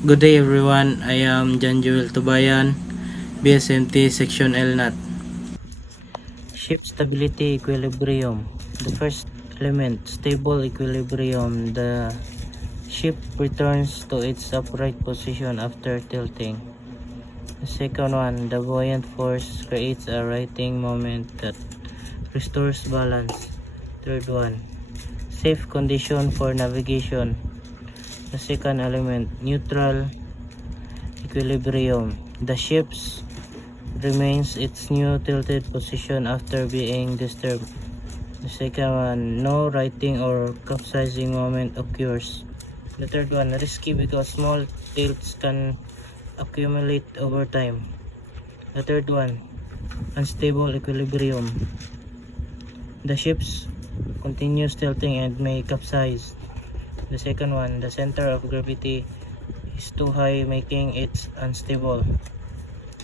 Good day everyone, I am John Joel Tubayan, BSMT Section LNAT. Ship stability equilibrium. The first element, stable equilibrium. The ship returns to its upright position after tilting. The second one, the buoyant force creates a righting moment that restores balance. Third one, safe condition for navigation. The second element, neutral equilibrium. The ship remains its new tilted position after being disturbed. The second one, no righting or capsizing moment occurs. The third one, risky because small tilts can accumulate over time. The third one, unstable equilibrium. The ship continues tilting and may capsize. The second one, the center of gravity is too high, making it unstable.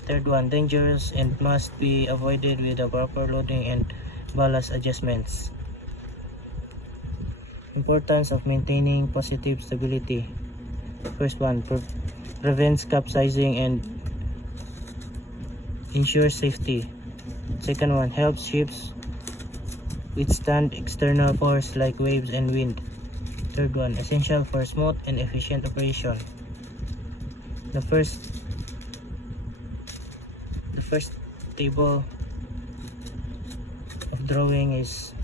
Third one, dangerous and must be avoided with the proper loading and ballast adjustments. Importance of maintaining positive stability. First one, prevents capsizing and ensures safety. Second one, helps ships withstand external force like waves and wind. Third one, essential for smooth and efficient operation. The first table of drawing is